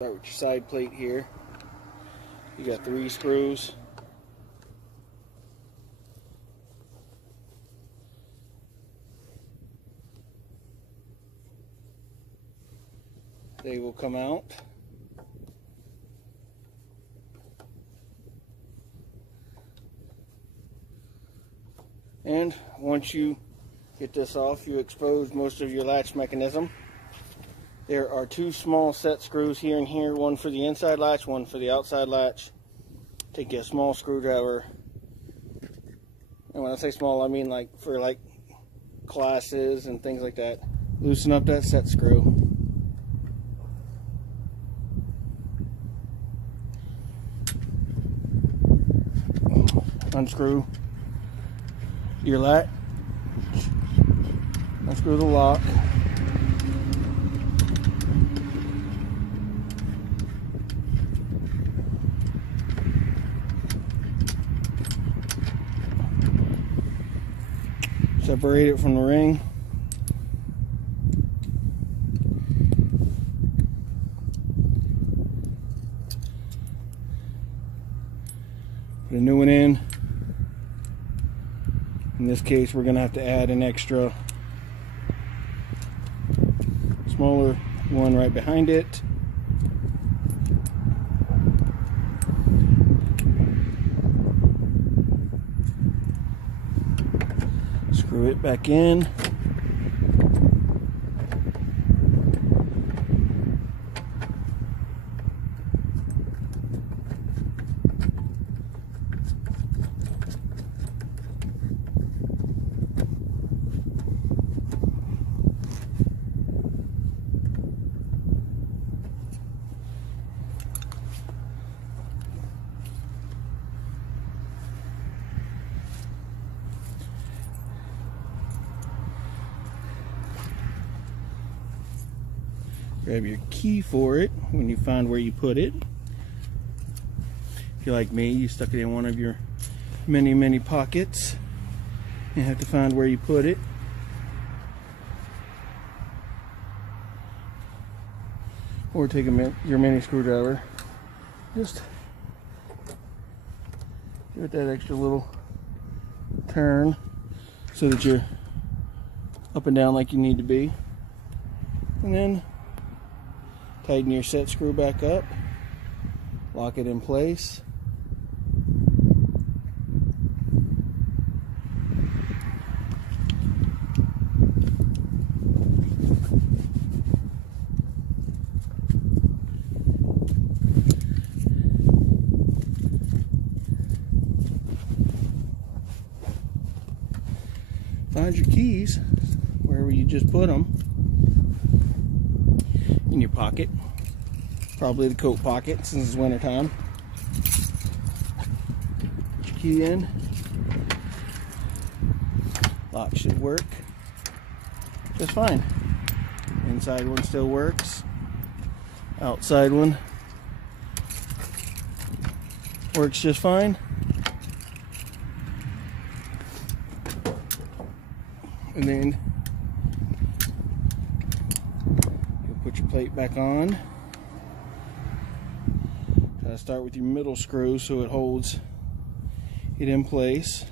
Start with your side plate here. You got 3 screws. They will come out. And once you get this off, you expose most of your latch mechanism. There are 2 small set screws here and here, one for the inside latch, one for the outside latch. Take a small screwdriver, and when I say small, I mean like for like classes and things like that. Loosen up that set screw. Unscrew your latch. Unscrew the lock. Separate it from the ring. Put a new one in. In this case, we're going to have to add an extra smaller one right behind it. Screw it back in. Grab your key for it when you find where you put it. If you're like me, you stuck it in one of your many pockets. You have to find where you put it. Or take your mini screwdriver. Just give it that extra little turn so that you're up and down like you need to be. And then tighten your set screw back up, lock it in place. Find your keys wherever you just put them. In your pocket, probably the coat pocket since it's winter time. Put your key in. Lock should work just fine. Inside one still works. Outside one works just fine. And then put your plate back on. Try to start with your middle screw so it holds it in place.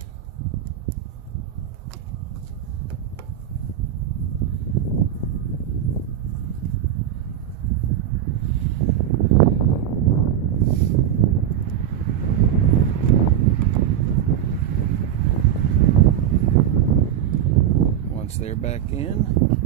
Once they're back in,